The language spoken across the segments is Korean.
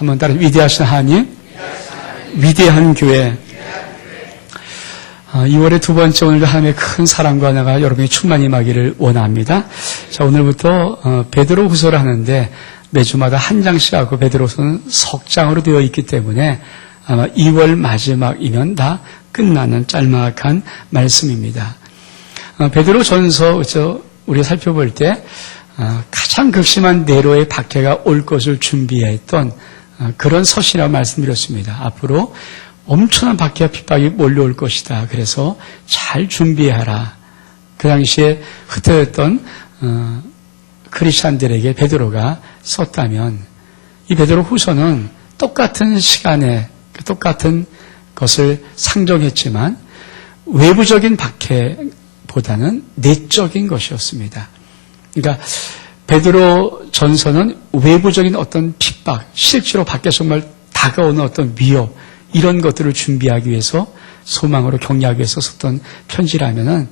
한번 따라 위대하신 하나님, 위대한 교회. 2월의 두 번째 오늘도 하나님의 큰 사랑과 은혜가 여러분이 충만히 임하기를 원합니다. 자, 오늘부터 베드로 후서를 하는데 매주마다 한 장씩 하고 베드로서는 석 장으로 되어 있기 때문에 아마 2월 마지막이면 다 끝나는 짤막한 말씀입니다. 베드로 전서 우리가 살펴볼 때 가장 극심한 네로의 박해가 올 것을 준비했던 그런 서신이라고 말씀드렸습니다. 앞으로 엄청난 박해와 핍박이 몰려올 것이다. 그래서 잘 준비하라. 그 당시에 흩어졌던 크리스찬들에게 베드로가 썼다면 이 베드로 후서는 똑같은 시간에 똑같은 것을 상정했지만 외부적인 박해보다는 내적인 것이었습니다. 그러니까 베드로 전서는 외부적인 어떤 핍박, 실제로 밖에 정말 다가오는 어떤 위협, 이런 것들을 준비하기 위해서 소망으로 격려하기 위해서 썼던 편지라면은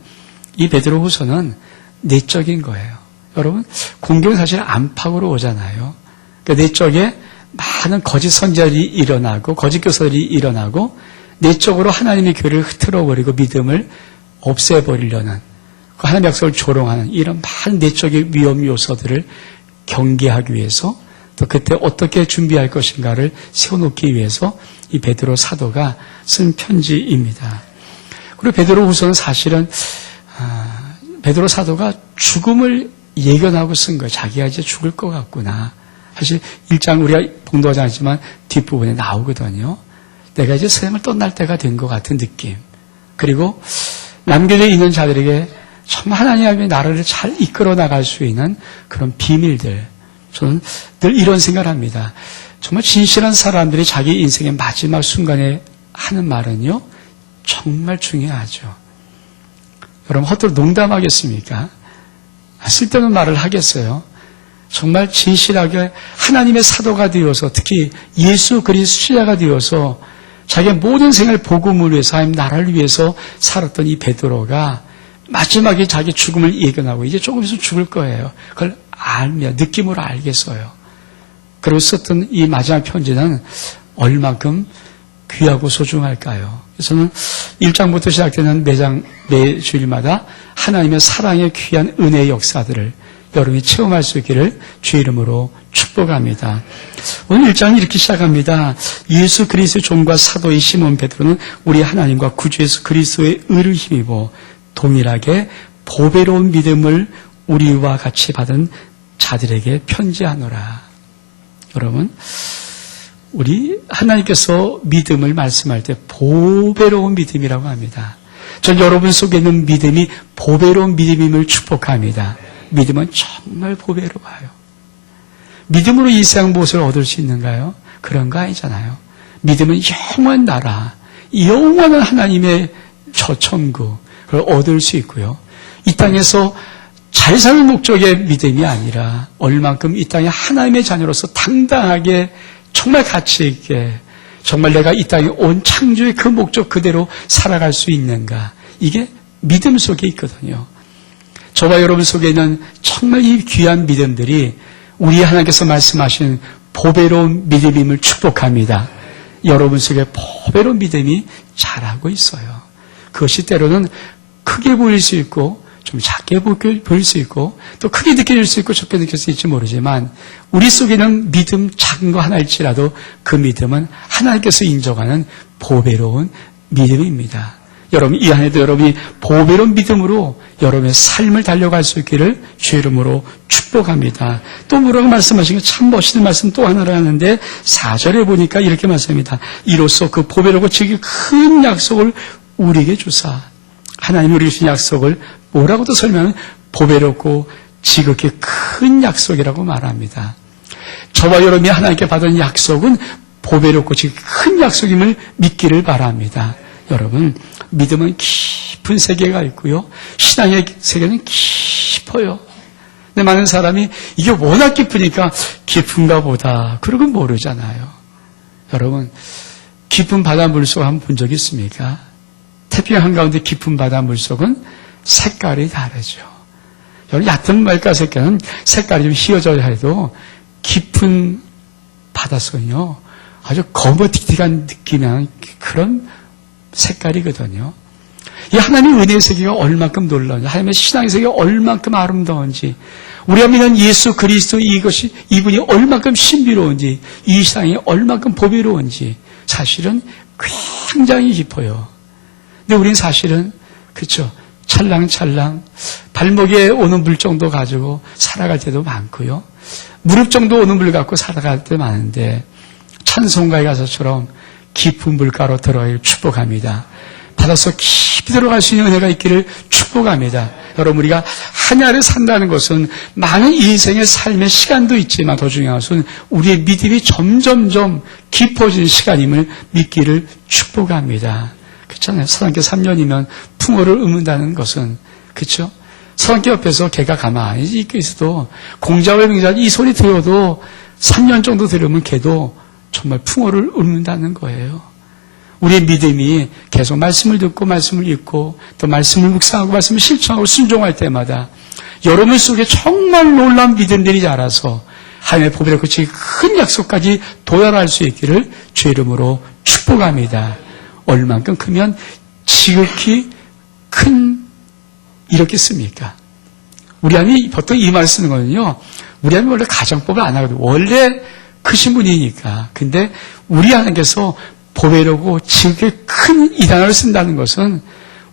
이 베드로 후서는 내적인 거예요. 여러분, 공격은 사실 안팎으로 오잖아요. 그러니까 내적에 많은 거짓 선지자들이 일어나고 거짓 교사들이 일어나고 내적으로 하나님의 교회를 흐트러버리고 믿음을 없애버리려는 하나님의 약속을 조롱하는 이런 많은 내적인 위험 요소들을 경계하기 위해서 또 그때 어떻게 준비할 것인가를 세워놓기 위해서 이 베드로 사도가 쓴 편지입니다. 그리고 베드로 후서는 사실은 베드로 사도가 죽음을 예견하고 쓴 거예요. 자기가 이제 죽을 것 같구나. 사실 1장 우리가 봉독하지 않지만 뒷부분에 나오거든요. 내가 이제 세상을 떠날 때가 된 것 같은 느낌. 그리고 남겨져 있는 자들에게 정말 하나님의 나라를 잘 이끌어 나갈 수 있는 그런 비밀들. 저는 늘 이런 생각을 합니다. 정말 진실한 사람들이 자기 인생의 마지막 순간에 하는 말은요, 정말 중요하죠. 여러분, 헛되이 농담하겠습니까? 쓸데없는 말을 하겠어요. 정말 진실하게 하나님의 사도가 되어서 특히 예수 그리스도 신자가 되어서 자기의 모든 생을 복음을 위해서 하나님 나라를 위해서 살았던 이 베드로가 마지막에 자기 죽음을 예견하고 이제 조금 있으면 죽을 거예요. 그걸 알며 느낌으로 알겠어요. 그리고 썼던 이 마지막 편지는 얼만큼 귀하고 소중할까요? 그래서는 1장부터 시작되는 매 주일마다 하나님의 사랑의 귀한 은혜의 역사들을 여러분이 체험할 수 있기를 주의 이름으로 축복합니다. 오늘 1장은 이렇게 시작합니다. 예수 그리스도의 종과 사도의 시몬 베드로는 우리 하나님과 구주 예수 그리스도의 의를 힘입어 동일하게 보배로운 믿음을 우리와 같이 받은 자들에게 편지하노라. 여러분, 우리 하나님께서 믿음을 말씀할 때 보배로운 믿음이라고 합니다. 전 여러분 속에 있는 믿음이 보배로운 믿음임을 축복합니다. 믿음은 정말 보배로워요. 믿음으로 이 세상 무엇을 얻을 수 있는가요? 그런 거 아니잖아요. 믿음은 영원한 나라, 영원한 하나님의 저천국, 그걸 얻을 수 있고요. 이 땅에서 잘 사는 목적의 믿음이 아니라 얼만큼 이 땅에 하나님의 자녀로서 당당하게 정말 가치 있게 정말 내가 이 땅에 온 창조의 그 목적 그대로 살아갈 수 있는가. 이게 믿음 속에 있거든요. 저와 여러분 속에 있는 정말 이 귀한 믿음들이 우리 하나님께서 말씀하신 보배로운 믿음임을 축복합니다. 여러분 속에 보배로운 믿음이 자라고 있어요. 그것이 때로는 크게 보일 수 있고 좀 작게 보일 수 있고 또 크게 느껴질 수 있고 적게 느낄 수 있을지 모르지만 우리 속에는 믿음 작은 거 하나일지라도 그 믿음은 하나님께서 인정하는 보배로운 믿음입니다. 여러분 이 안에도 여러분이 보배로운 믿음으로 여러분의 삶을 달려갈 수 있기를 주의 이름으로 축복합니다. 또 뭐라고 말씀하신 게 참 멋있는 말씀 또 하나를 하는데 4절에 보니까 이렇게 말씀합니다. 이로써 그 보배롭고 지극히 큰 약속을 우리에게 주사. 하나님이 우리에게 주신 약속을 뭐라고도 설명하면 보배롭고 지극히 큰 약속이라고 말합니다. 저와 여러분이 하나님께 받은 약속은 보배롭고 지극히 큰 약속임을 믿기를 바랍니다. 여러분, 믿음은 깊은 세계가 있고요. 신앙의 세계는 깊어요. 근데 많은 사람이 이게 워낙 깊으니까 깊은가 보다. 그러고 모르잖아요. 여러분, 깊은 바다 물속 한번 본 적 있습니까? 태평양 한가운데 깊은 바다 물속은 색깔이 다르죠. 여러분, 얕은 말가 색깔은 색깔이 좀 희어져야 해도 깊은 바닷속은요, 아주 거머틱틱한 느낌이 나는 그런 색깔이거든요. 이 하나님의 은혜의 세계가 얼만큼 놀라운지, 하나님의 신앙의 세계가 얼만큼 아름다운지, 우리가 믿는 예수 그리스도 이분이 얼만큼 신비로운지, 이 신앙이 얼만큼 보배로운지 사실은 굉장히 깊어요. 근데 우리는 사실은 그렇죠. 찰랑찰랑 발목에 오는 물 정도 가지고 살아갈 때도 많고요. 무릎 정도 오는 물 갖고 살아갈 때 많은데 찬송가에 가서처럼 깊은 물가로 들어갈 축복합니다. 바닷속 깊이 들어갈 수 있는 은혜가 있기를 축복합니다. 여러분, 우리가 하나를 산다는 것은 많은 인생의 삶의 시간도 있지만 더 중요한 것은 우리의 믿음이 점점점 깊어지는 시간임을 믿기를 축복합니다. 그렇잖아요. 서당계 3년이면 풍어를 읊는다는 것은, 그렇죠? 서당계 옆에서 개가 가만히 있어도 공자와 명자 이 소리 들어도 3년 정도 들으면 개도 정말 풍어를 읊는다는 거예요. 우리의 믿음이 계속 말씀을 듣고 말씀을 읽고 또 말씀을 묵상하고 말씀을 실천하고 순종할 때마다 여러분 속에 정말 놀라운 믿음들이 자라서 하나님의 보배롭고 큰 약속까지 도달할 수 있기를 주의 이름으로 축복합니다. 얼만큼 크면 지극히 큰 이렇겠습니까? 우리 하나님이 보통 이 말을 쓰는 거는요, 우리 하나님이 원래 가정법을 안 하거든요. 원래 크신 분이니까. 근데 우리 하나님께서 보배로고 지극히 큰 이 단어를 쓴다는 것은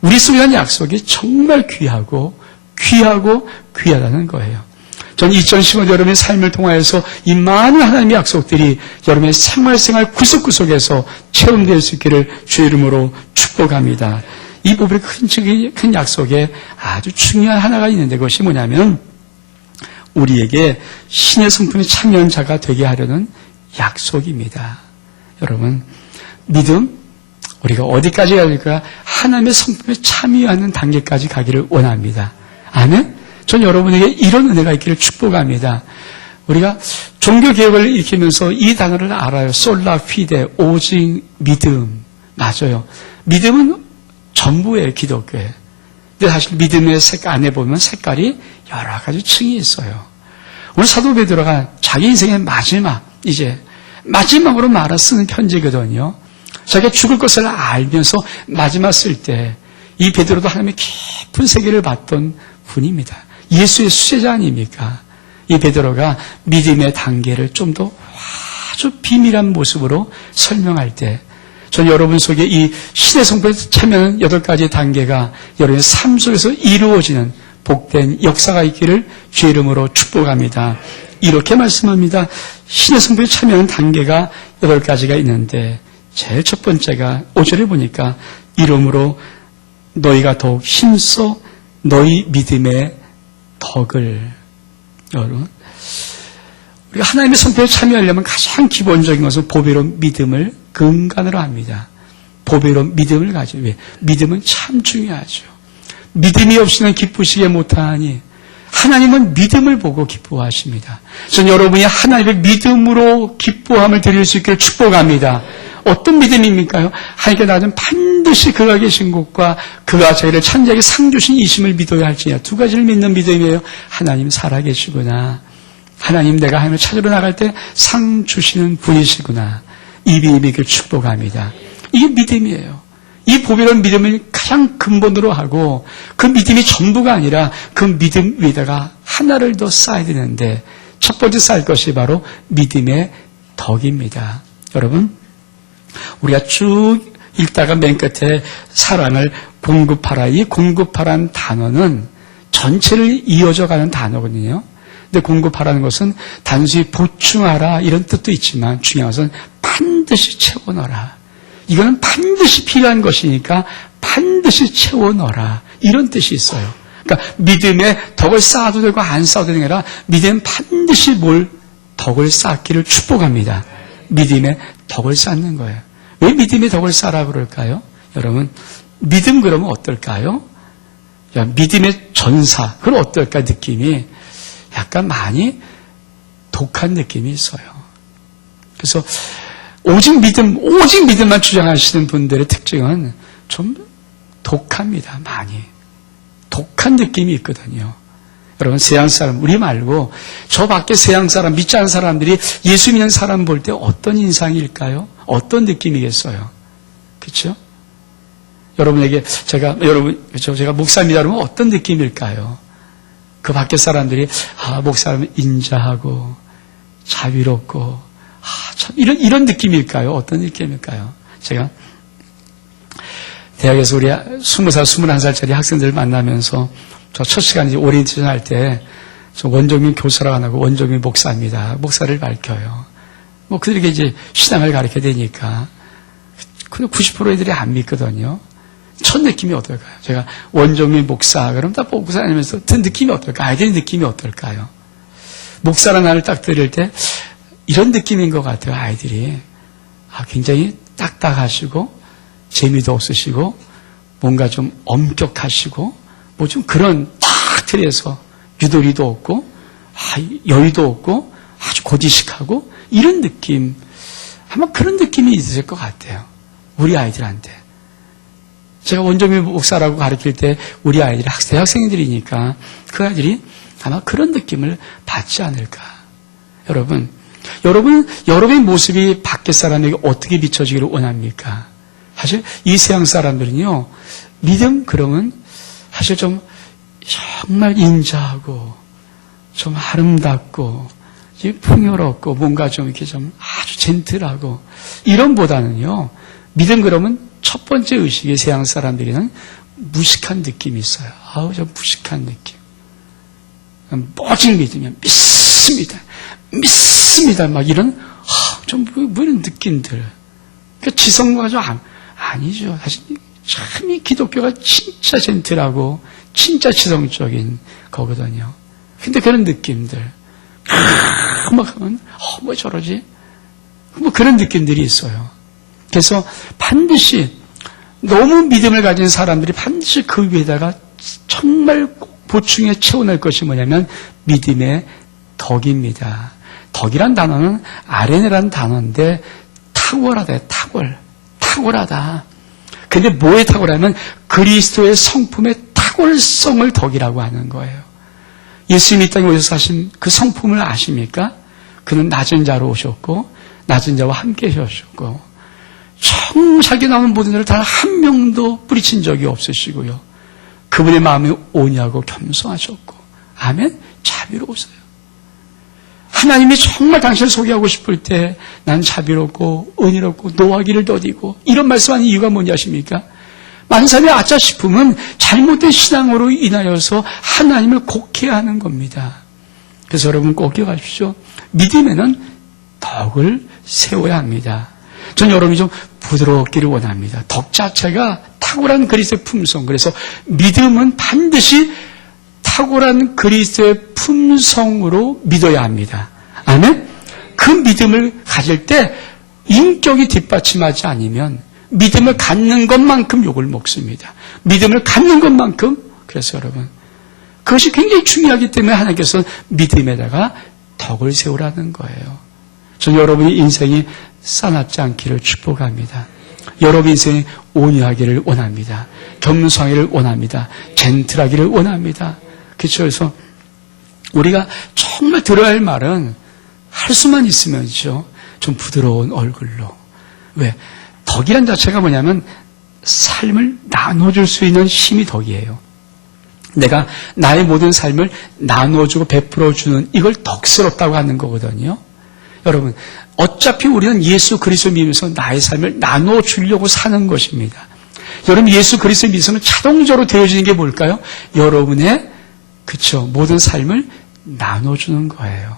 우리 속에 한 약속이 정말 귀하고 귀하다는 거예요. 저는 2015년 여러분의 삶을 통하여서 이 많은 하나님의 약속들이 여러분의 생활 구석구석에서 체험될 수 있기를 주의 이름으로 축복합니다. 이 보배의 큰 약속에 아주 중요한 하나가 있는데 그것이 뭐냐면 우리에게 신의 성품의 참여자가 되게 하려는 약속입니다. 여러분, 믿음, 우리가 어디까지 가야 될까? 하나님의 성품에 참여하는 단계까지 가기를 원합니다. 아멘? 전 여러분에게 이런 은혜가 있기를 축복합니다. 우리가 종교개혁을 일으키면서 이 단어를 알아요. 솔라 피데, 오직 믿음. 맞아요. 믿음은 전부예요, 기독교에. 근데 사실 믿음의 색깔 안에 보면 색깔이 여러 가지 층이 있어요. 오늘 사도 베드로가 자기 인생의 마지막으로 말아 쓰는 편지거든요. 자기가 죽을 것을 알면서 마지막 쓸 때 이 베드로도 하나님의 깊은 세계를 봤던 분입니다. 예수의 수제자 아닙니까? 이 베드로가 믿음의 단계를 좀 더 아주 비밀한 모습으로 설명할 때 전 여러분 속에 이 신의 성품에 참여하는 8가지 단계가 여러분의 삶 속에서 이루어지는 복된 역사가 있기를 주의 이름으로 축복합니다. 이렇게 말씀합니다. 신의 성품에 참여하는 단계가 8가지가 있는데 제일 첫 번째가 5절에 보니까 이름으로 너희가 더욱 힘써 너희 믿음의 덕을. 여러분, 우리가 하나님의 성품에 참여하려면 가장 기본적인 것은 보배로운 믿음을 근간으로 합니다. 보배로운 믿음을 가지고. 왜? 믿음은 참 중요하죠. 믿음이 없이는 기쁘시게 못하니 하나님은 믿음을 보고 기뻐하십니다. 저는 여러분이 하나님의 믿음으로 기뻐함을 드릴 수 있기를 축복합니다. 어떤 믿음입니까요? 하나님께 나는 반드시 그가 계신 곳과 그가 저희를 찬자에게 상 주신 이심을 믿어야 할지냐. 2가지를 믿는 믿음이에요. 하나님 살아계시구나. 하나님 내가 하나님을 찾으러 나갈 때 상 주시는 분이시구나. 이 믿음을 축복합니다. 이게 믿음이에요. 이 보배로운 믿음을 가장 근본으로 하고 그 믿음이 전부가 아니라 그 믿음 위에다가 하나를 더 쌓아야 되는데 첫 번째 쌓을 것이 바로 믿음의 덕입니다. 여러분, 우리가 쭉 읽다가 맨 끝에 사랑을 공급하라. 이 공급하라는 단어는 전체를 이어져 가는 단어거든요. 근데 공급하라는 것은 단순히 보충하라 이런 뜻도 있지만 중요한 것은 반드시 채워 넣어라. 이거는 반드시 필요한 것이니까 반드시 채워 넣어라. 이런 뜻이 있어요. 그러니까 믿음에 덕을 쌓아도 되고 안 쌓아도 되는 게 아니라 믿음은 반드시 덕을 쌓기를 축복합니다. 믿음에 덕을 쌓는 거예요. 왜 믿음의 덕을 쌓으라 그럴까요? 여러분, 믿음 그러면 어떨까요? 믿음의 전사, 그럼 어떨까 느낌이 약간 많이 독한 느낌이 있어요. 그래서 오직 믿음만 주장하시는 분들의 특징은 좀 독합니다. 많이. 독한 느낌이 있거든요. 여러분, 세상 사람, 우리 말고 저 밖에 세상 사람, 믿지 않는 사람들이 예수 믿는 사람 볼 때 어떤 인상일까요? 어떤 느낌이겠어요? 그렇죠? 여러분에게 제가 목사입니다 그러면 어떤 느낌일까요? 그 밖에 사람들이 목사는 인자하고 자비롭고 참 이런 느낌일까요? 어떤 느낌일까요? 제가 대학에서 우리 20살, 21살짜리 학생들 만나면서 저 첫 시간 이제 오리엔테이션 할 때 저 원종민 교수라고 안 하고 원종민 목사입니다. 목사를 밝혀요. 뭐 그들에게 이제 신앙을 가르쳐야 되니까. 근데 90% 애들이 안 믿거든요. 첫 느낌이 어떨까요? 제가 원종민 목사, 그럼 다 목사 아니면서 든 느낌이 어떨까요? 아이들의 느낌이 어떨까요? 목사라는 말을 딱 들을 때 이런 느낌인 것 같아요, 아이들이. 굉장히 딱딱하시고, 재미도 없으시고, 뭔가 좀 엄격하시고, 뭐 좀 그런 딱 틀에서 유도리도 없고, 여유도 없고, 아주 고지식하고, 이런 느낌, 아마 그런 느낌이 있을 것 같아요. 우리 아이들한테. 제가 원종민 목사라고 가르칠 때 우리 아이들이 대학생들이니까 그 아이들이 아마 그런 느낌을 받지 않을까. 여러분의 모습이 밖에 사람에게 어떻게 비춰지기를 원합니까? 사실 이 세상 사람들은요, 믿음 그러면 사실 좀 정말 인자하고 좀 아름답고 풍요롭고 뭔가 좀 이렇게 좀 아주 젠틀하고 이런보다는요, 믿음 그러면 첫 번째 의식이 세상 사람들이는 무식한 느낌이 있어요. 좀 무식한 느낌. 오직 믿으면 믿습니다. 막 이런 좀 뭐 이런 느낌들. 그러니까 지성과 좀 아니죠. 사실 참 이 기독교가 진짜 젠틀하고 진짜 지성적인 거거든요. 근데 그런 느낌들 막 하면 뭐 저러지? 뭐 그런 느낌들이 있어요. 그래서 반드시 너무 믿음을 가진 사람들이 반드시 그 위에다가 정말 보충해 채워낼 것이 뭐냐면 믿음의 덕입니다. 덕이란 단어는 아레네라는 단어인데 탁월하다. 탁월하다. 근데 뭐에 탁월하면 그리스도의 성품의 탁월성을 덕이라고 하는 거예요. 예수님이 이 땅에 오셔서 하신 그 성품을 아십니까? 그는 낮은 자로 오셨고 낮은 자와 함께 하셨고 자기 남은 모든 일을 단 한 명도 뿌리친 적이 없으시고요. 그분의 마음이 온유하고 겸손하셨고 아멘? 자비로우세요. 하나님이 정말 당신을 소개하고 싶을 때 난 자비롭고 은혜롭고 노하기를 더디고 이런 말씀하는 이유가 뭔지 아십니까? 많은 사람이 아짜 싶으면 잘못된 신앙으로 인하여서 하나님을 곡해하는 겁니다. 그래서 여러분 꼭 기억하십시오. 믿음에는 덕을 세워야 합니다. 전 여러분이 좀 부드럽기를 원합니다. 덕 자체가 탁월한 그리스도의 품성. 그래서 믿음은 반드시 탁월한 그리스도의 품성으로 믿어야 합니다. 아멘? 그 믿음을 가질 때 인격이 뒷받침하지 않으면 믿음을 갖는 것만큼 욕을 먹습니다. 믿음을 갖는 것만큼 그래서 여러분 그것이 굉장히 중요하기 때문에 하나님께서 믿음에다가 덕을 세우라는 거예요. 전 여러분의 인생이 싸납지 않기를 축복합니다. 여러분 인생이 온유하기를 원합니다. 겸손하기를 원합니다. 젠틀하기를 원합니다. 그렇죠? 그래서 우리가 정말 들어야 할 말은 할 수만 있으면죠. 좀 부드러운 얼굴로. 왜? 덕이란 자체가 뭐냐면 삶을 나눠줄 수 있는 힘이 덕이에요. 내가 나의 모든 삶을 나눠주고 베풀어주는 이걸 덕스럽다고 하는 거거든요. 여러분, 어차피 우리는 예수 그리스도 믿으면서 나의 삶을 나눠주려고 사는 것입니다. 여러분, 예수 그리스도 믿으면 자동적으로 되어지는 게 뭘까요? 여러분의 모든 삶을 나눠주는 거예요.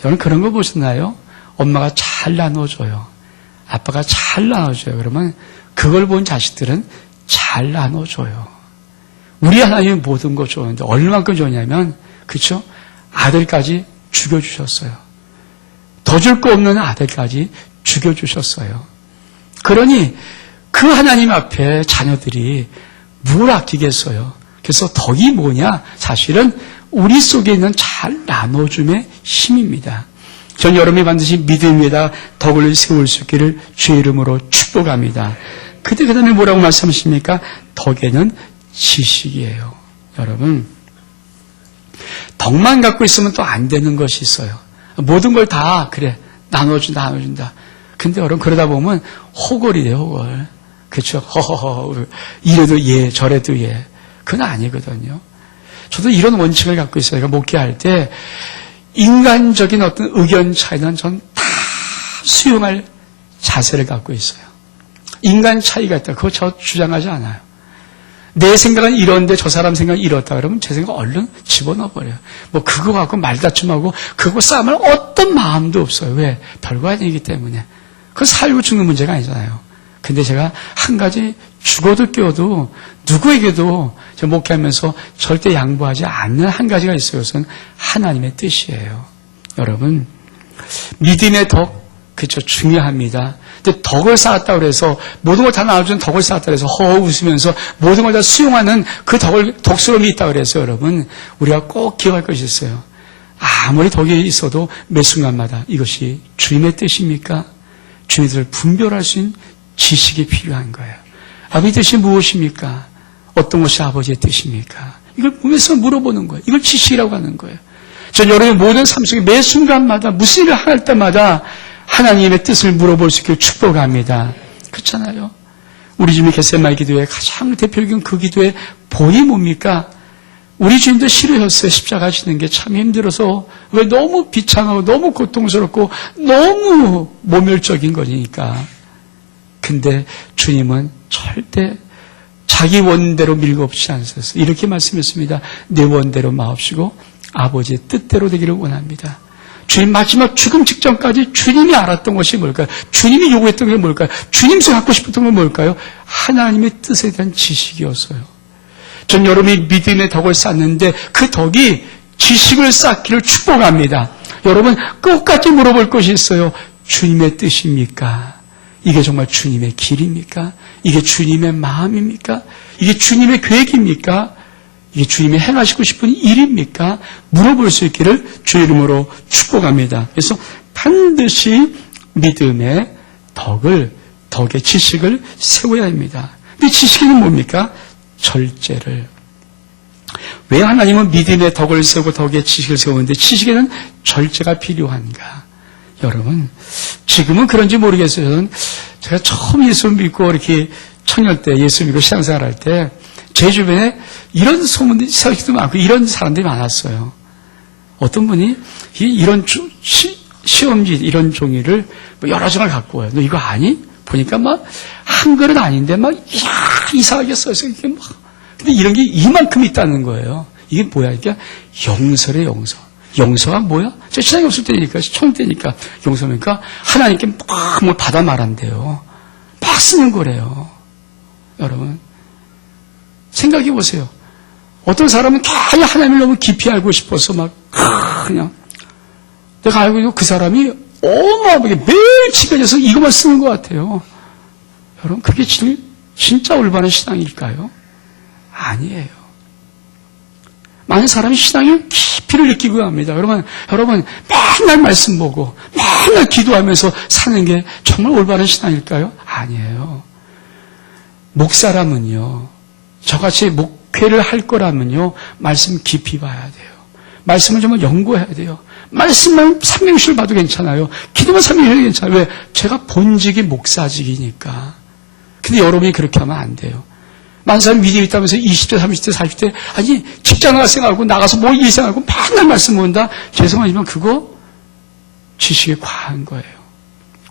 여러분 그런 거 보셨나요? 엄마가 잘 나눠줘요. 아빠가 잘 나눠줘요. 그러면 그걸 본 자식들은 잘 나눠줘요. 우리 하나님은 모든 거 좋은데 얼마만큼 좋냐면 아들까지 죽여주셨어요. 더 줄 거 없는 아들까지 죽여주셨어요. 그러니 그 하나님 앞에 자녀들이 뭘 아끼겠어요? 그래서 덕이 뭐냐? 사실은 우리 속에 있는 잘 나눠줌의 힘입니다. 전 여러분이 반드시 믿음 위에다 덕을 세울 수 있기를 주의 이름으로 축복합니다. 그 다음에 뭐라고 말씀하십니까? 덕에는 지식이에요. 여러분, 덕만 갖고 있으면 또 안 되는 것이 있어요. 모든 걸 다 그래 나눠준다. 근데 여러분 그러다 보면 호걸이 돼요. 호걸. 그렇죠. 허허허 이래도 예 저래도 예. 그건 아니거든요. 저도 이런 원칙을 갖고 있어요. 제가 목회할 때 인간적인 어떤 의견 차이는 전 다 수용할 자세를 갖고 있어요. 인간 차이가 있다. 그거 저 주장하지 않아요. 내 생각은 이런데 저 사람 생각은 이렇다 그러면 제 생각 얼른 집어넣어버려요. 뭐 그거 갖고 말다툼하고 그거 싸움할 어떤 마음도 없어요. 왜? 별거 아니기 때문에. 그건 살고 죽는 문제가 아니잖아요. 근데 제가 한 가지 죽어도 깨어도 누구에게도 제가 목회하면서 절대 양보하지 않는 한 가지가 있어요. 그것은 하나님의 뜻이에요. 여러분 믿음의 덕 그렇죠. 중요합니다. 근데 덕을 쌓았다고 해서 모든 걸 다 나눠주는 덕을 쌓았다고 해서 허허 웃으면서 모든 걸 다 수용하는 그 덕스러움이 있다고 그래서 여러분 우리가 꼭 기억할 것이 있어요. 아무리 덕이 있어도 매 순간마다 이것이 주님의 뜻입니까? 주님의 뜻을 분별할 수 있는 지식이 필요한 거예요. 아버지의 뜻이 무엇입니까? 어떤 것이 아버지의 뜻입니까? 이걸 보면서 물어보는 거예요. 이걸 지식이라고 하는 거예요. 전 여러분의 모든 삶 속에 매 순간마다 무슨 일을 할 때마다 하나님의 뜻을 물어볼 수 있기를 축복합니다. 그렇잖아요. 우리 주님의 겟세마네 기도의 가장 대표적인 그 기도의 본이 뭡니까? 우리 주님도 싫으셨어요. 십자가 지는 게 참 힘들어서. 왜? 너무 비참하고 너무 고통스럽고 너무 모멸적인 거니까. 근데 주님은 절대 자기 원대로 밀고 없지 않으셨어요. 이렇게 말씀했습니다. 내 원대로 마옵시고 아버지의 뜻대로 되기를 원합니다. 주님 마지막 죽음 직전까지 주님이 알았던 것이 뭘까요? 주님이 요구했던 게 뭘까요? 주님께 갖고 싶었던 건 뭘까요? 하나님의 뜻에 대한 지식이었어요. 전 여러분이 믿음의 덕을 쌓는데 그 덕이 지식을 쌓기를 축복합니다. 여러분 끝까지 물어볼 것이 있어요. 주님의 뜻입니까? 이게 정말 주님의 길입니까? 이게 주님의 마음입니까? 이게 주님의 계획입니까? 이게 주님이 행하시고 싶은 일입니까? 물어볼 수 있기를 주의 이름으로 축복합니다. 그래서 반드시 믿음의 덕의 지식을 세워야 합니다. 근데 지식에는 뭡니까? 절제를. 왜 하나님은 믿음의 덕을 세우고 덕의 지식을 세우는데 지식에는 절제가 필요한가? 여러분, 지금은 그런지 모르겠어요. 저는 제가 처음 예수 믿고 이렇게 청년 때 예수 믿고 신앙생활 할 때 제 주변에 이런 소문들이 사기도 많고 이런 사람들이 많았어요. 어떤 분이 이런 시험지 이런 종이를 여러 장을 갖고 와요. 너 이거 아니? 보니까 막 한글은 아닌데 막 이상하게 써있어요. 이게 막 근데 이런 게 이만큼 있다는 거예요. 이게 뭐야? 이게 영서래 영서. 영서가 뭐야? 저 신앙이 없을 때니까 청 때니까 영서니까 하나님께 막 뭘 받아 말한대요. 막 쓰는 거래요. 여러분 생각해 보세요. 어떤 사람은 괜히 하나님을 너무 깊이 알고 싶어서 막 그냥 내가 알고 있는 그 사람이 어마어마하게 매일 집에서 이것만 쓰는 것 같아요. 여러분 그게 진짜 올바른 신앙일까요? 아니에요. 많은 사람이 신앙의 깊이를 느끼고 합니다. 여러분 맨날 말씀 보고 맨날 기도하면서 사는 게 정말 올바른 신앙일까요? 아니에요. 목사라면요. 저같이 목회를 할 거라면요. 말씀 깊이 봐야 돼요. 말씀을 정말 연구해야 돼요. 말씀만 300일 봐도 괜찮아요. 기도만 300일 해도 괜찮아요. 왜? 제가 본직이 목사직이니까. 근데 여러분이 그렇게 하면 안 돼요. 많은 사람이 믿음이 있다면서 20대, 30대, 40대 아니 직장 갈 생각하고 나가서 뭐 일 생각하고 맨날 말씀 모은다. 죄송하지만 그거 지식에 과한 거예요.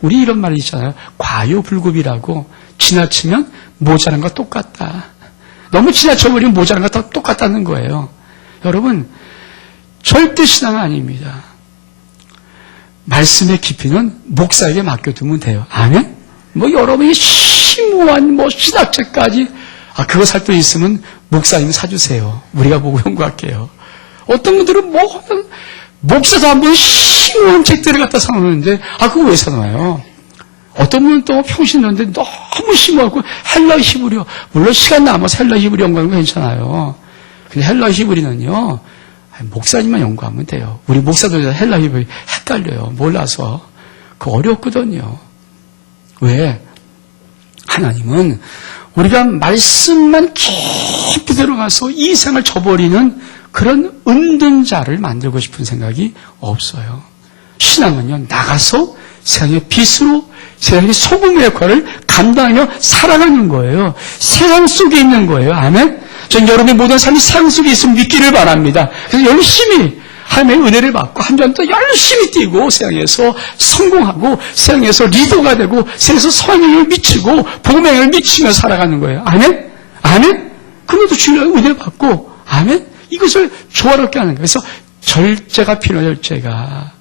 우리 이런 말이 있잖아요. 과요불급이라고 지나치면 모자란 거 똑같다. 너무 지나쳐버리면 모자란 거 다 똑같다는 거예요. 여러분 절대 신앙은 아닙니다. 말씀의 깊이는 목사에게 맡겨두면 돼요. 아멘? 뭐 여러분이 심오한 신학책까지 그거 살 돈 있으면 목사님 사주세요. 우리가 보고 연구할게요. 어떤 분들은 목사도 한 번 심오한 책들을 갖다 사놓는데 그거 왜 사놔요? 어떤 분은 또 평신 넣는데 너무 심오하고 헬라 히브리어 물론 시간 남아서 헬라 히브리어 연구하는 건 괜찮아요. 근데 헬라 히브리는요 목사님만 연구하면 돼요. 우리 목사들 헬라 히브리 헷갈려요. 몰라서 그거 어렵거든요. 왜? 하나님은 우리가 말씀만 깊이 들어가서 이 생을 저버리는 그런 은둔자를 만들고 싶은 생각이 없어요. 신앙은요, 나가서 세상의 빛으로 세상의 소금의 역할을 감당하며 살아가는 거예요. 세상 속에 있는 거예요. 아멘? 전 여러분의 모든 삶이 세상 속에 있으면 믿기를 바랍니다. 그래서 열심히 하나님의 은혜를 받고 한 주 또 열심히 뛰고 세상에서 성공하고 세상에서 리더가 되고 세상에서 선행을 미치고 복음행을 미치며 살아가는 거예요. 아멘? 아멘? 그것도 주님의 은혜를 받고 아멘? 이것을 조화롭게 하는 거예요. 그래서 절제가 필요해요. 절제가.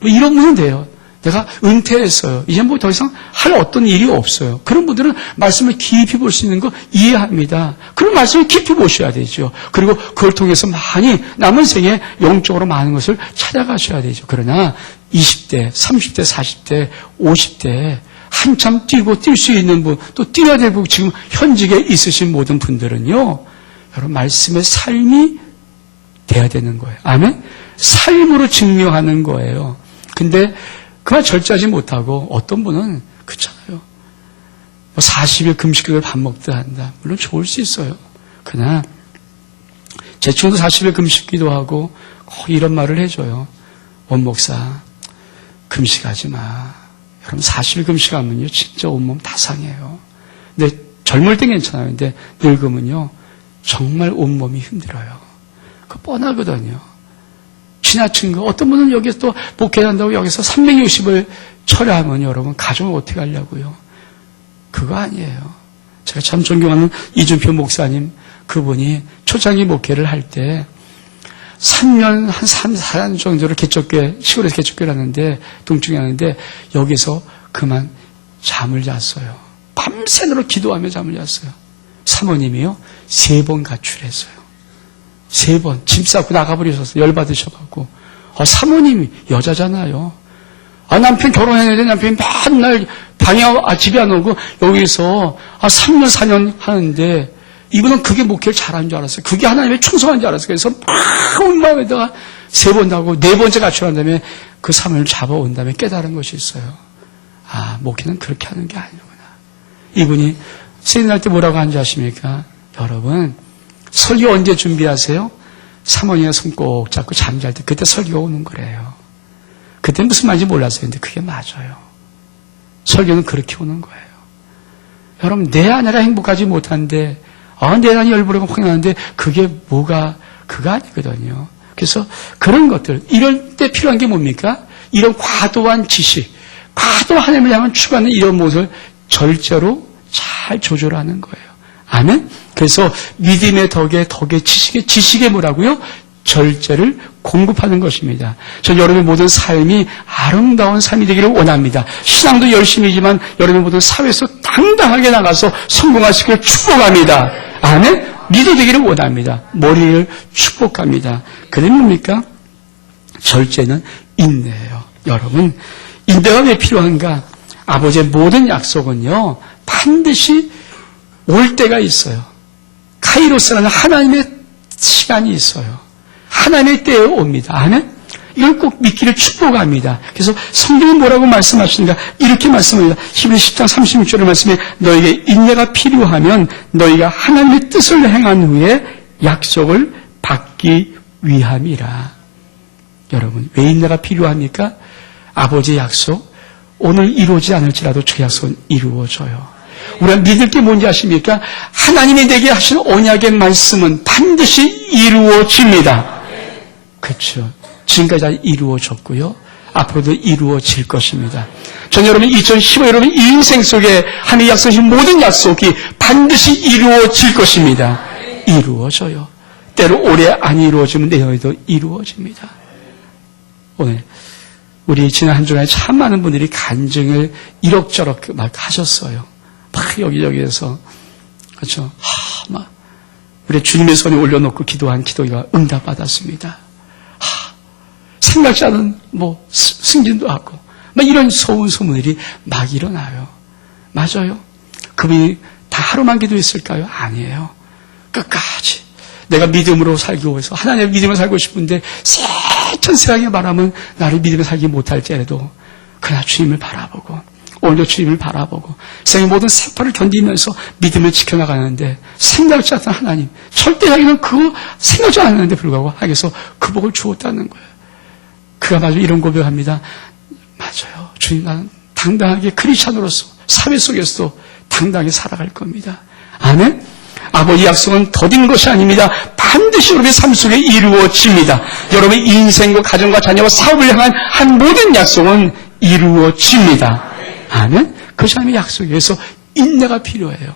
뭐 이런 분은 돼요. 내가 은퇴했어요. 이제 뭐 더 이상 할 어떤 일이 없어요. 그런 분들은 말씀을 깊이 볼 수 있는 거 이해합니다. 그런 말씀을 깊이 보셔야 되죠. 그리고 그걸 통해서 많이 남은 생에 영적으로 많은 것을 찾아가셔야 되죠. 그러나 20대, 30대, 40대, 50대 한참 뛰고 뛸 수 있는 분, 또 뛰어야 되고 지금 현직에 있으신 모든 분들은요. 여러분 말씀의 삶이 돼야 되는 거예요. 아멘? 삶으로 증명하는 거예요. 근데 그만 절제하지 못하고 어떤 분은 그렇잖아요. 뭐 40일 금식을 밥 먹다 한다. 물론 좋을 수 있어요. 그러나 제 친구도 40일 금식 기도하고 이런 말을 해줘요. 원 목사 금식하지 마. 여러분 40일 금식하면요 진짜 온몸 다 상해요. 근데 젊을 땐 괜찮아요. 근데 늙으면요 정말 온몸이 힘들어요. 그거 뻔하거든요. 지나친 거. 어떤 분은 여기서 또 목회한다고 여기서 360을 철회하면 여러분 가정을 어떻게 하려고요? 그거 아니에요. 제가 참 존경하는 이준표 목사님 그분이 초창기 목회를 할 때 3년 한 3, 4년 정도를 개척교회 시골에서 개척교회를 하는데 동쪽에 하는데 여기서 그만 잠을 잤어요. 밤새도록 기도하며 잠을 잤어요. 사모님이요 3번 가출했어요. 3번 짐 싸고 나가버리셨어요. 열받으셔갖고. 사모님이 여자잖아요. 남편 결혼했는데 남편이 맨날 집에 안 오고 여기서 3년 4년 하는데 이분은 그게 목회를 잘하는 줄 알았어요. 그게 하나님의 충성한 줄 알았어요. 그래서 막 온 마음에다가 3번 하고 4번째 가출한 다음에 그 사모님을 잡아온 다음에 깨달은 것이 있어요. 목회는 그렇게 하는 게 아니구나. 이분이 세인할 때 뭐라고 하는지 아십니까? 여러분 설교 언제 준비하세요? 사모님의 손 꼭 잡고 잠잘 때 그때 설교가 오는 거래요. 그때 무슨 말인지 몰랐어요. 근데 그게 맞아요. 설교는 그렇게 오는 거예요. 여러분 내 아내가 행복하지 못한데 내 아내 열불이가 확 나는데 그게 뭐가 그거 아니거든요. 그래서 그런 것들 이럴 때 필요한 게 뭡니까? 이런 과도한 지식 과도한 하나님을 향한 추구하는 이런 모습을 절제로 잘 조절하는 거예요. 아멘? 그래서 믿음의 덕에 지식의 뭐라고요? 절제를 공급하는 것입니다. 전 여러분의 모든 삶이 아름다운 삶이 되기를 원합니다. 신앙도 열심히지만 여러분의 모든 사회에서 당당하게 나가서 성공하시기를 축복합니다. 아멘? 리더 되기를 원합니다. 머리를 축복합니다. 그게 뭡니까? 절제는 인내예요. 여러분, 인내가 왜 필요한가? 아버지의 모든 약속은요, 반드시 올 때가 있어요. 카이로스라는 하나님의 시간이 있어요. 하나님의 때에 옵니다. 아멘? 이걸 꼭 믿기를 축복합니다. 그래서 성경이 뭐라고 말씀하시는가? 이렇게 말씀합니다. 히브리 10장 36절의 말씀에 너에게 인내가 필요하면 너희가 하나님의 뜻을 행한 후에 약속을 받기 위함이라. 여러분, 왜 인내가 필요합니까? 아버지의 약속, 오늘 이루어지지 않을지라도 그 약속은 이루어져요. 우리가 믿을 게 뭔지 아십니까? 하나님이 내게 하신 언약의 말씀은 반드시 이루어집니다. 그렇죠. 지금까지 다 이루어졌고요. 앞으로도 이루어질 것입니다. 전 여러분 2015 여러분 인생 속에 하나님의 약속하신 모든 약속이 반드시 이루어질 것입니다. 이루어져요. 때로 올해 안 이루어지면 내년에도 이루어집니다. 오늘 우리 지난 한 주간에 참 많은 분들이 간증을 이럭저럭 막 하셨어요. 막 여기저기에서 그렇죠. 막 우리 주님의 손에 올려놓고 기도한 기도가 응답받았습니다. 생각지 않은 승진도 하고 막 이런 소문들이 막 일어나요. 맞아요. 그분이 다 하루만 기도했을까요? 아니에요. 끝까지 내가 믿음으로 살기 위해서 하나님의 믿음으로 살고 싶은데 세천세상에 말하면 나를 믿음으로 살기 못할지라도 그러나 주님을 바라보고 오늘도 주님을 바라보고 생의 모든 세파를 견디면서 믿음을 지켜나가는데 생각지 않던 하나님, 절대 자기는 그거 생각지 않았는데 불구하고 하나님께서 그 복을 주었다는 거예요. 그가 마저 이런 고백합니다. 맞아요. 주님, 나는 당당하게 크리스찬으로서 사회 속에서도 당당하게 살아갈 겁니다. 아멘. 아버지 약속은 더딘 것이 아닙니다. 반드시 여러분의 삶 속에 이루어집니다. 여러분의 인생과 가정과 자녀와 사업을 향한 한 모든 약속은 이루어집니다. 아멘. 그것이 하나님의 약속이어서 인내가 필요해요.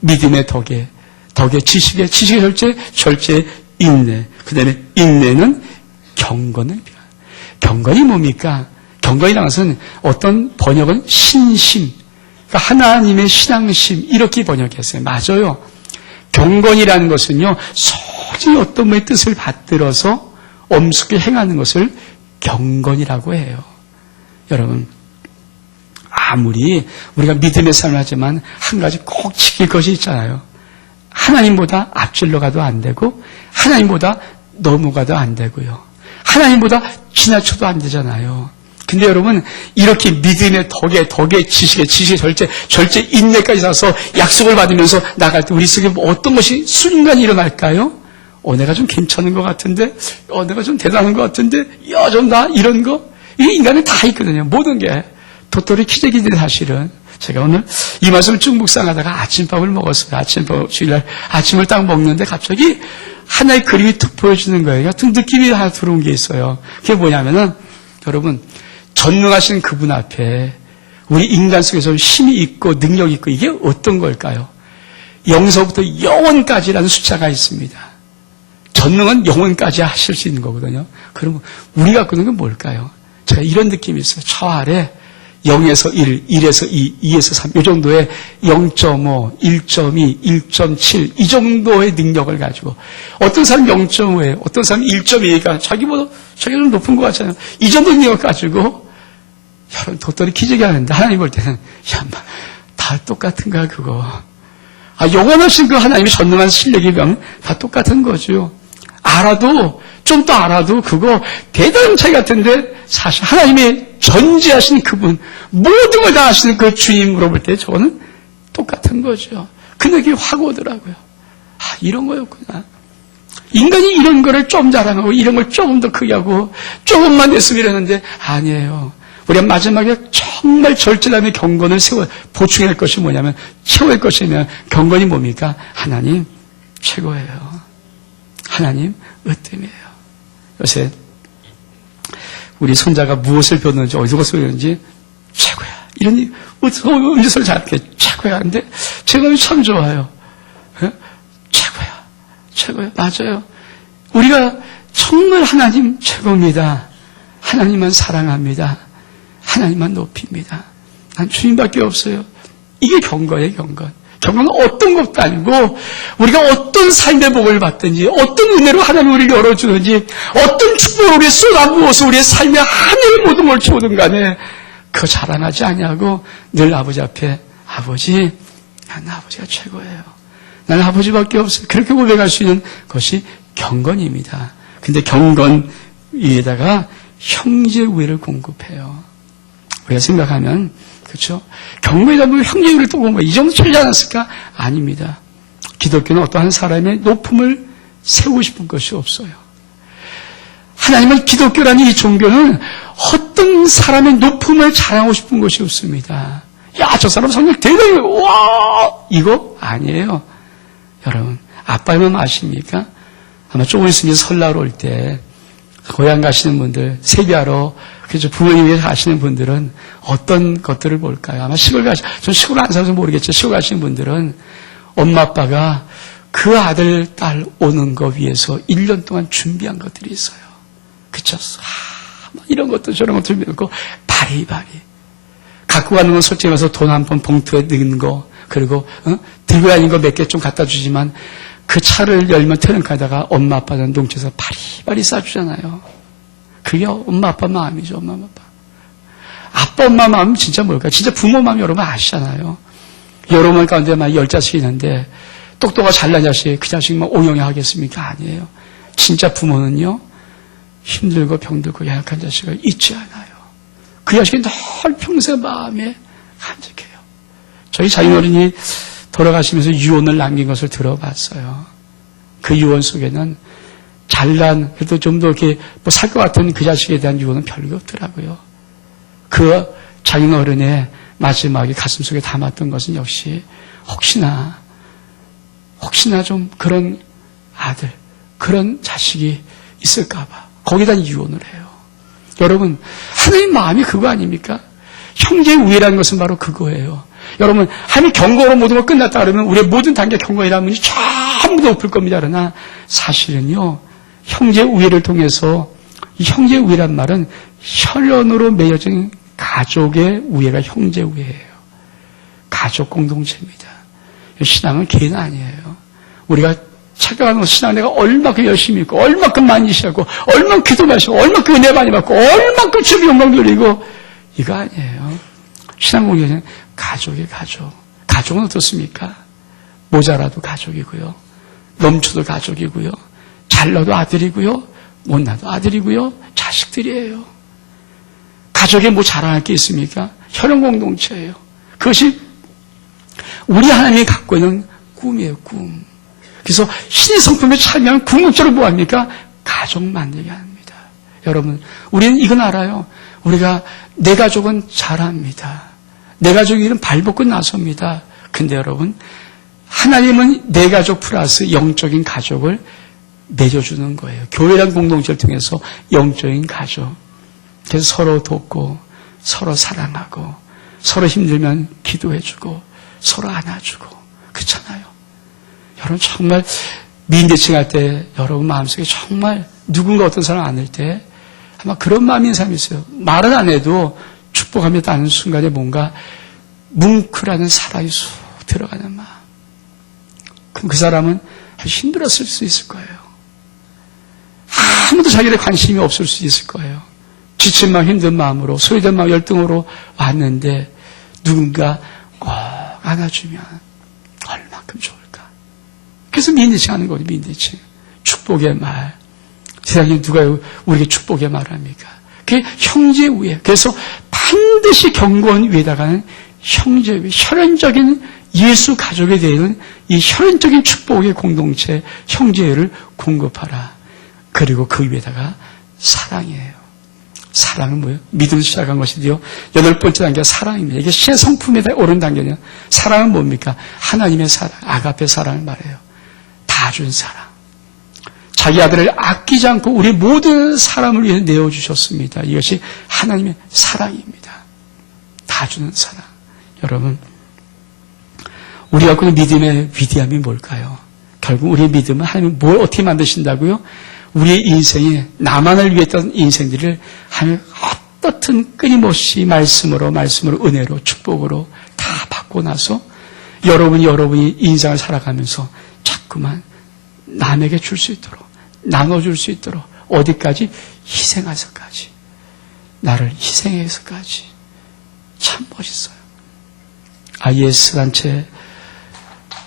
믿음의 덕에 지식의 절제 인내. 그 다음에 인내는 경건을 필요해요. 경건이 뭡니까? 경건이라는 것은 어떤 번역은 신심, 그러니까 하나님의 신앙심 이렇게 번역했어요. 맞아요. 경건이라는 것은요, 소중히 어떤 분의 뜻을 받들어서 엄숙히 행하는 것을 경건이라고 해요. 여러분, 아무리 우리가 믿음의 삶을 하지만 한 가지 꼭 지킬 것이 있잖아요. 하나님보다 앞질러 가도 안 되고 하나님보다 넘어가도 안 되고요. 하나님보다 지나쳐도 안 되잖아요. 근데 여러분, 이렇게 믿음의 덕에 지식의 절제 인내까지 나서 약속을 받으면서 나갈 때 우리 속에 어떤 것이 순간이 일어날까요? 내가 좀 괜찮은 것 같은데, 내가 좀 대단한 것 같은데, 좀 나 이런 거? 이게 인간에 다 있거든요. 모든 게. 도토리 키재기인데 사실은. 제가 오늘 이 말씀을 쭉 묵상하다가 아침밥을 먹었어요. 주일날 아침을 딱 먹는데 갑자기 하나의 그림이 툭 보여주는 거예요. 같은 느낌이 하나 들어온 게 있어요. 그게 뭐냐면은, 여러분, 전능하신 그분 앞에 우리 인간 속에서 힘이 있고 능력이 있고 이게 어떤 걸까요? 영서부터 영원까지라는 숫자가 있습니다. 전능은 영원까지 하실 수 있는 거거든요. 그러면 우리가 갖고 있는 건 뭘까요? 제가 이런 느낌이 있어요. 저 아래 0에서 1, 1에서 2, 2에서 3, 이 정도의 0.5, 1.2, 1.7, 이 정도의 능력을 가지고, 어떤 사람 0.5에, 어떤 사람 1.2가 자기보다 좀 높은 것 같잖아요. 이 정도 능력을 가지고, 여러분, 도토리 키재기 하는데, 하나님 볼 때는, 다 똑같은가, 그거. 영원하신 그 하나님의 전능한 실력이면 다 똑같은 거죠. 좀 더 알아도 그거 대단한 차이 같은데 사실 하나님의 전지하신 그분, 모든 걸 다 아시는 그 주님으로 볼 때 저거는 똑같은 거죠. 그 느낌이 확 오더라고요. 이런 거였구나. 인간이 이런 거를 좀 자랑하고 이런 걸 조금 더 크게 하고 조금만 했으면 이러는데 아니에요. 우리가 마지막에 정말 절제함의 경건을 보충할 것이 뭐냐면, 최고의 것이면 경건이 뭡니까? 하나님 최고예요. 하나님 으뜸이에요. 요새 우리 손자가 무엇을 배웠는지 어디서 배웠는지 최고야. 이런 음주소리 잘게 최고야. 근데 제가 참 좋아요. 최고야. 맞아요. 우리가 정말 하나님 최고입니다. 하나님만 사랑합니다. 하나님만 높입니다. 난 주님밖에 없어요. 이게 경건이에요, 경건. 경건은 어떤 것도 아니고 우리가 어떤 삶의 복을 받든지 어떤 은혜로 하나님이 우리를 열어주든지 어떤 축복을 우리에 쏟아부어서 우리의 삶의 하늘 모든 걸 채우든 간에 그거 자랑하지 아니하고 늘 아버지 앞에 아버지, 난 아버지가 최고예요. 나는 아버지밖에 없어요. 그렇게 고백할 수 있는 것이 경건입니다. 근데 경건 위에다가 형제 우애를 공급해요. 우리가 생각하면 그렇죠? 경건이다 보면 형제우애를 또 공부해. 이 정도 틀리지 않았을까? 아닙니다. 기독교는 어떠한 사람의 높음을 세우고 싶은 것이 없어요. 하나님은 기독교라는 이 종교는 어떤 사람의 높음을 자랑하고 싶은 것이 없습니다. 야, 저 사람 성경 대단해. 와! 이거 아니에요. 여러분, 아빠는 아십니까? 아마 조금 있으면 설날 올 때 고향 가시는 분들, 세배하러 그래서 부모님이 가시는 분들은 어떤 것들을 볼까요? 아마 전 시골 안 살아서 모르겠죠. 시골 가시는 분들은 엄마 아빠가 그 아들, 딸 오는 거 위해서 1년 동안 준비한 것들이 있어요. 그쵸? 이런 것도 저런 것도 준비하고 바리바리. 갖고 가는 건 솔직히 말해서 돈 한 번 봉투에 넣는 거, 그리고 들고 다니는 거 몇 개 좀 갖다 주지만 그 차를 열면 트렁크에다가 엄마 아빠는 농채에서 바리바리 싸주잖아요. 그게 엄마 아빠 마음이죠. 아빠 엄마 마음은 진짜 뭘까요? 진짜 부모 마음 여러분 아시잖아요. 여러분 가운데 막 10자식이 있는데 똑똑하고 잘난 자식, 그 자식만 옹영이 하겠습니까? 아니에요. 진짜 부모는요, 힘들고 병들고 연약한 자식을 잊지 않아요. 그 자식이 늘 평생 마음에 간직해요. 저희 장인어른이 돌아가시면서 유언을 남긴 것을 들어봤어요. 그 유언 속에는 잘난, 그래도 좀 더 이렇게 살 것 같은 그 자식에 대한 유언은 별게 없더라고요. 그 장인어른의 마지막에 가슴속에 담았던 것은 역시 혹시나 좀 그런 아들, 그런 자식이 있을까봐 거기다 유언을 해요. 여러분, 하나님 마음이 그거 아닙니까? 형제의 우애라는 것은 바로 그거예요. 여러분, 하나님 경고로 모든 걸 끝났다 그러면 우리의 모든 단계 경고이라는 문이 전부 높을 겁니다. 그러나 사실은요, 형제의 우애를 통해서 이 형제의 우애란 말은 혈연으로 맺어진 가족의 우애가 형제 우애예요. 가족 공동체입니다. 신앙은 개인 아니에요. 우리가 착각하는 것, 신앙 내가 얼마큼 열심히 있고, 얼마큼 많이 시하고, 얼마큼 기도 마시고, 얼마큼 은혜 많이 받고, 얼마큼 주님 영광 돌리고, 이거 아니에요. 신앙 공동체는 가족의 가족. 가족은 어떻습니까? 모자라도 가족이고요. 넘쳐도 가족이고요. 잘나도 아들이고요. 못나도 아들이고요. 자식들이에요. 가족에 뭐 자랑할 게 있습니까? 혈연 공동체예요. 그것이 우리 하나님이 갖고 있는 꿈이에요, 꿈. 그래서 신의 성품에 참여한 궁극적으로 뭐합니까? 가족 만들게 합니다. 여러분, 우리는 이건 알아요. 우리가 내 가족은 잘합니다. 내 가족이 발벗고 나섭니다. 근데 여러분, 하나님은 내 가족 플러스 영적인 가족을 맺어주는 거예요. 교회란 공동체를 통해서 영적인 가족. 그래서 서로 돕고, 서로 사랑하고, 서로 힘들면 기도해주고, 서로 안아주고, 그렇잖아요. 여러분 정말 미인대칭 할 때 여러분 마음속에 정말 누군가 어떤 사람 안을 때 아마 그런 마음인 사람이 있어요. 말은 안 해도 축복하며 따는 순간에 뭔가 뭉클하는 사랑이 쑥 들어가는 마음. 그럼 그 사람은 아주 힘들었을 수 있을 거예요. 아무도 자기에 관심이 없을 수 있을 거예요. 지친 마음, 힘든 마음으로, 소외된 마음, 열등으로 왔는데 누군가 꼭 안아주면 얼마큼 좋을까. 그래서 미인대칭 하는 거예요, 미인대칭. 축복의 말. 세상에 누가 우리에게 축복의 말을 합니까? 그게 형제 우애. 그래서 반드시 경건 위에다가는 형제 우애, 혈연적인 예수 가족에 대한 이 혈연적인 축복의 공동체, 형제를 공급하라. 그리고 그 위에다가 사랑이에요. 사랑은 뭐예요? 믿음을 시작한 것이지요. 8번째 단계가 사랑입니다. 이게 신의 성품에 오른 단계는 사랑은 뭡니까? 하나님의 사랑, 아가페 사랑을 말해요. 다 준 사랑. 자기 아들을 아끼지 않고 우리 모든 사람을 위해 내어주셨습니다. 이것이 하나님의 사랑입니다. 다 주는 사랑. 여러분, 우리가 갖고 있는 믿음의 위대함이 뭘까요? 결국 우리의 믿음은 하나님이 뭘 어떻게 만드신다고요? 우리의 인생에 나만을 위했던 인생들을 하나님 어떻든 끊임없이 말씀으로 은혜로 축복으로 다 받고 나서 여러분이 인생을 살아가면서 자꾸만 남에게 줄 수 있도록 나눠줄 수 있도록 어디까지 희생해서까지 나를 희생해서까지 참 멋있어요. IS 단체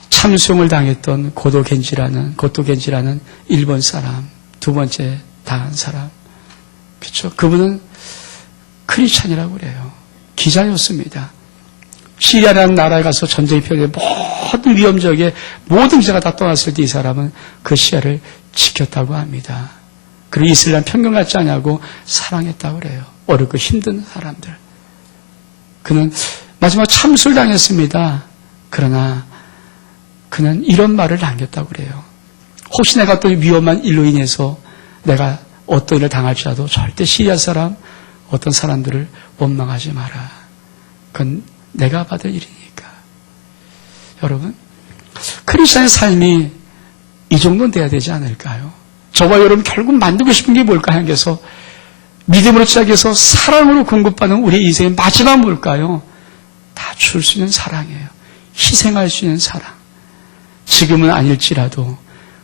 참수형을 당했던 고도겐지라는 일본 사람 두 번째 당한 사람 그렇죠? 그분은 크리스찬이라고 그래요. 기자였습니다. 시리아라는 나라에 가서 전쟁이 펼쳐진 모든 위험지역에 모든 기자가 다 떠났을 때 이 사람은 그 시야를 지켰다고 합니다. 그리고 이슬람 편견 같지 않냐고 사랑했다고 그래요. 어렵고 힘든 사람들. 그는 마지막 참수를 당했습니다. 그러나 그는 이런 말을 남겼다고 그래요. 혹시 내가 또 위험한 일로 인해서 내가 어떤 일을 당할지라도 절대 시리아 사람, 어떤 사람들을 원망하지 마라. 그건 내가 받을 일이니까. 여러분, 크리스천의 삶이 이 정도는 돼야 되지 않을까요? 저와 여러분 결국 만들고 싶은 게 뭘까 하면서 믿음으로 시작해서 사랑으로 공급받는 우리의 인생의 마지막 뭘까요? 다 줄 수 있는 사랑이에요. 희생할 수 있는 사랑. 지금은 아닐지라도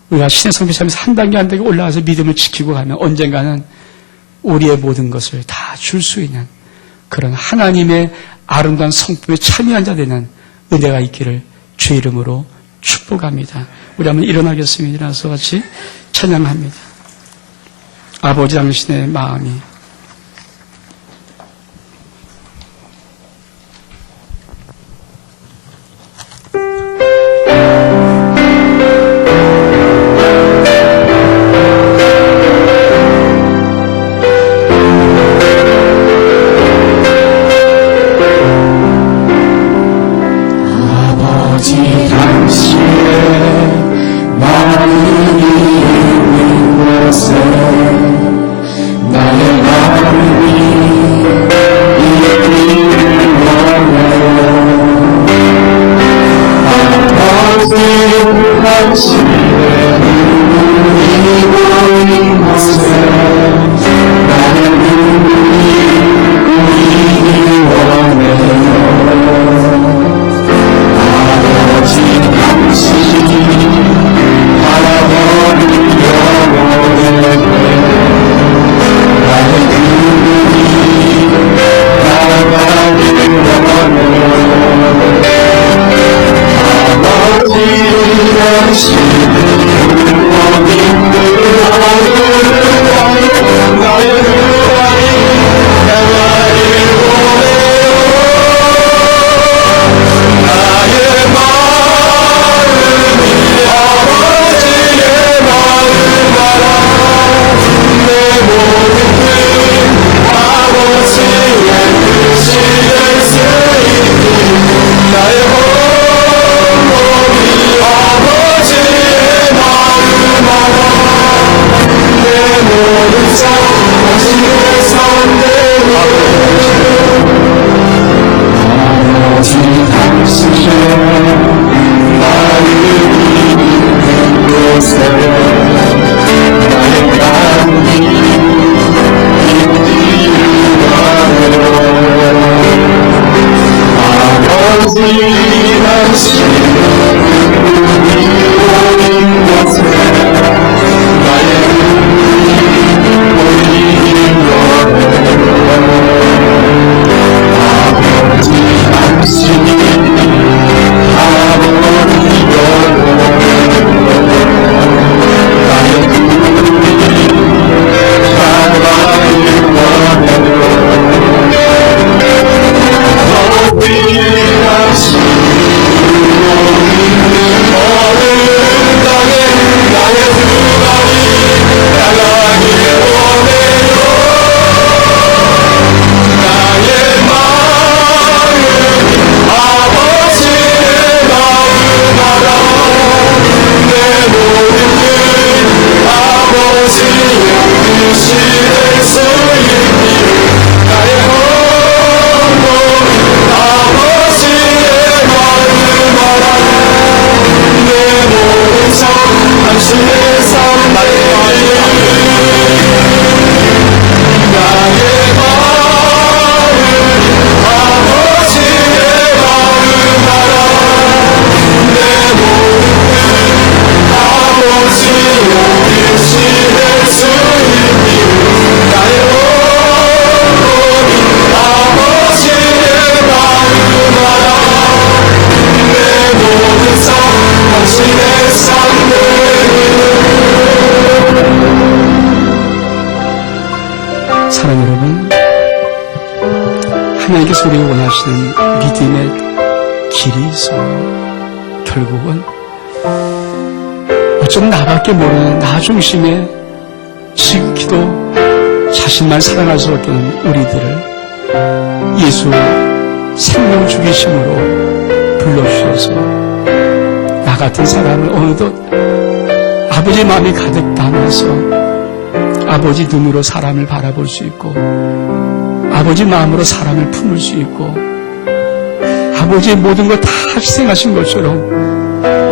우리가 신의 성품 삶에서 한 단계 한 단계 올라가서 믿음을 지키고 가면 언젠가는 우리의 모든 것을 다 줄 수 있는 그런 하나님의 아름다운 성품에 참여한 자 되는 은혜가 있기를 주의 이름으로 축복합니다. 우리 한번 일어나겠습니다. 일어나서 같이 찬양합니다. 아버지 당신의 마음이 아버지 당신의 마음이 있는 곳에 나의 마음이 있기를 원해요. 아버지 당신의 눈이 보인 곳에 나의 눈이 보이길 원해요. 아버지 당신이 바라보는 영혼의 나의 눈이 나가길 원해요. 아버지 당신이 울고 있는 하늘을 나의 눈이 나가길 원해요. 나의 마음이 아버지의 마음마라 내 모든 뜻 아버지의 뜻이 될 수 있는 나의 온몸이 아버지의 마음마라 내 모든 삶 당신의 선대로 아버지 당신의 마음이 있는 곳에 나의 마음이 있기를 원해요. 아버지 당신의 눈이 보인 곳에 나의 눈이 보이길 원해요. 아버지 당신이 바라보는 영혼의 나의 눈이 나가길 원해요. 아버지 당신이 울고 있는 어느 땅에 나의 두 발이 나가길 원해요. 나의 마음이 아버지의 마음마라 내 모든 뜻 아버지의 뜻이 될 수 있기를 나의 온몸이 아버지의 마음마라 내 모든 삶 당신의 삶 나의 마음이 아버지의 마음마라 내 모든 뜻 아버지의 뜻이 될 수 있기를 나의 온몸이 아버지의 마음마라 내 모든 삶 당신의 삶대로. 사랑하는 여러분, 하나님께서 우리가 원하시는 믿음의 길이 있어 결국은 어쩜 나밖에 모르는 나 중심의 지극히도 자신만 사랑할 수 없는 우리들을 예수 생명 죽이심으로 불러주셔서 나 같은 사람을 어느덧 아버지 마음이 가득 담아서 아버지 눈으로 사람을 바라볼 수 있고 아버지 마음으로 사람을 품을 수 있고 아버지의 모든 걸 다 희생하신 것처럼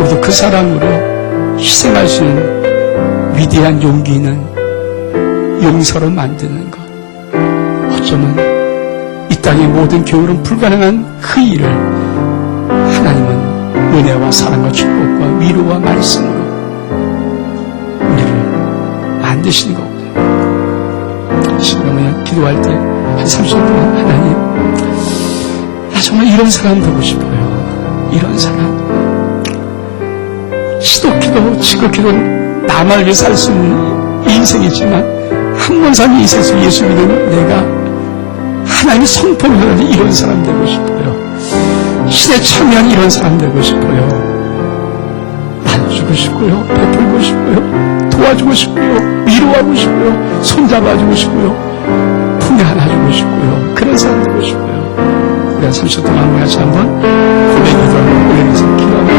우리도 그 사랑으로 희생할 수 있는 위대한 용기 있는 용서로 만드는 것. 어쩌면 이 땅의 모든 교훈은 불가능한 그 일을 하나님은 은혜와 사랑과 축복과 위로와 말씀으로 우리를 만드시는 거거든요. 그냥 기도할 때 한 30분 동안 하나님, 나 정말 이런 사람 되고 싶어요. 이런 사람. 시도키도 지극히도 남을 위해 살 수 있는 인생이지만 한 번 사는 인생에서 예수 믿는 내가 하나님의 성품을 하는 이런 사람 되고 싶어요. 시대 참여한 이런 사람 되고 싶어요. 나눠주고 싶고요. 베풀고 싶고요. 도와주고 싶고요. 위로하고 싶고요. 손잡아주고 싶고요. 품에 안아주고 싶고요. 그런 사람 되고 싶어요. 우리가 30분 동안 같이 한번 고백을 하고 올려서 기도합니다.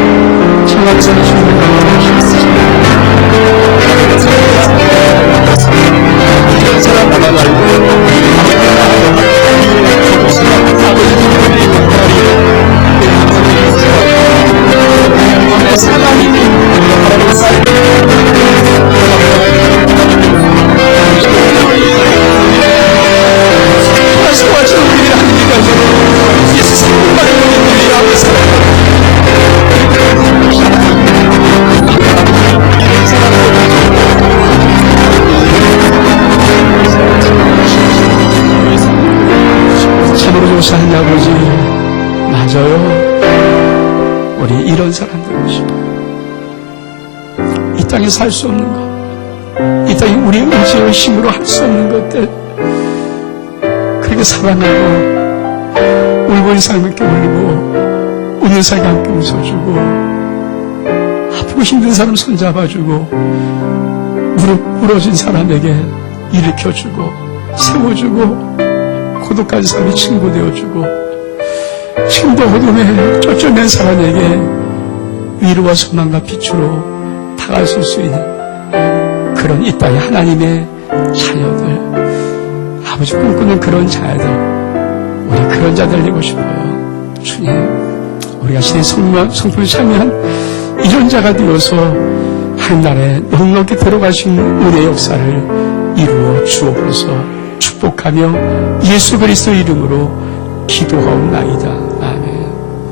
싶어요. 우리 이런 사람 되고 싶어요. 이 땅에 살 수 없는 것, 이 땅에 우리의 의지와 힘으로 할 수 없는 것들, 그렇게 사랑하고 울고 있는 사람 함께 울고 웃는 사람 함께 웃어주고 아프고 힘든 사람 손잡아주고 무릎 부러진 사람에게 일으켜주고 세워주고 고독한 사람이 친구 되어주고 힘도 어둠에 쫓겨낸 사람에게 위로와 소망과 빛으로 다가설 수 있는 그런 이 땅의 하나님의 자녀들, 아버지 꿈꾸는 그런 자녀들, 우리 그런 자들 되고 싶어요. 주님, 우리가 신의 성품에 참여한 이런 자가 되어서 하나님나라에 넉넉히 들어가신 은혜의 역사를 이루어 주옵소서. 축복하며 예수 그리스도 이름으로 기도하옵나이다.